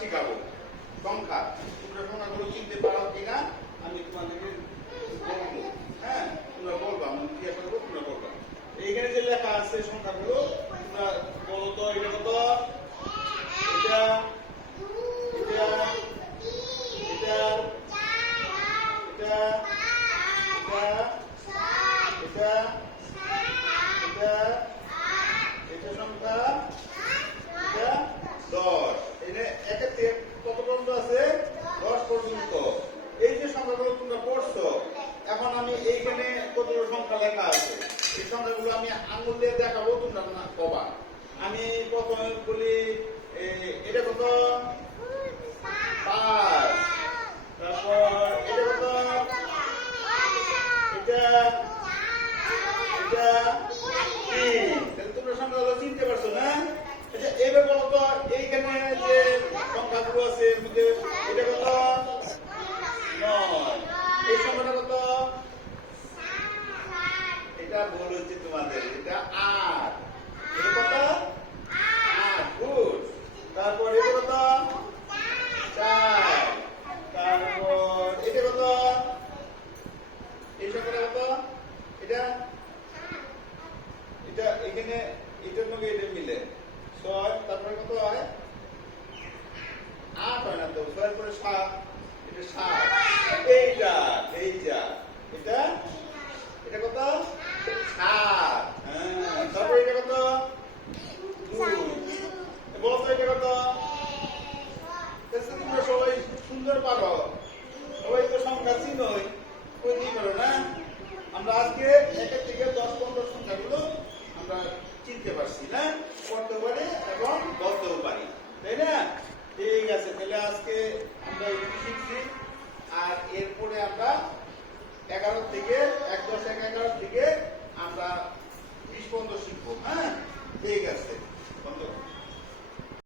শিখাবো সংখ্যা। তোমরা সংখ্যাগুলো চিনতে পারো কিনা আমি তোমাদেরকে বলবো। হ্যাঁ, তোমরা বলবা, আমি জিজ্ঞাসা করবো, তোমরা বলবা। এইখানে যে লেখা আছে সংখ্যাগুলো তোমরা বলো তো। এটা কত? এটা এটা এটা এটা এটা এটা এটা সংখ্যা, এটা 10। এটা একের থেকে কত পর্যন্ত আছে? 10 পর্যন্ত। এই যে সংখ্যাগুলো তোমরা পড়ছো, এখন আমি এইখানে কতগুলো সংখ্যা লেখা আছে, এই সংখ্যাগুলো আমি আঙুল দিয়ে দেখাবো, তোমরা না কবা। আমি প্রথমে বলি এটা কত? 5। তারপর এটা কত? এটা এটা 3। তাহলে তোমরা সংখ্যাগুলো চিনতে পারছো না? আচ্ছা, এবার বলো তো এইখানে যে সংখ্যাগুলো আছে এর মধ্যে এটা কত? 9। এই সংখ্যাটা কত? এটা ভুল হচ্ছে তোমাদের, এটা 8। এটা কত? 8। গুড। তারপর এটা কত? 4। তারপর এটা কত? এই সংখ্যাটা কত? এটা এটা এখানে এটার সঙ্গে এটা মিলে 6। তারপরে কত হয়? 8 হয় না তো, 6 পরে 7, এটা 7। এইটা এইটা এটা এটা কত? 7। হ্যাঁ, তারপরে এটা কত? 2। বলো তো এটা কত? তোমরা সবাই সুন্দর পারো, সবাই তো সংখ্যা চিনোই, কইতেই পারো না? আমরা আজকে 1 থেকে 10 পর্যন্ত সংখ্যাগুলো আমরা চিনতে পারছি না, পড়তে পারি এবং বলতেও পারি, তাই না? ঠিক আছে, তাহলে আজকে আমরা শিখছি। আর এরপরে আমরা 11 থেকে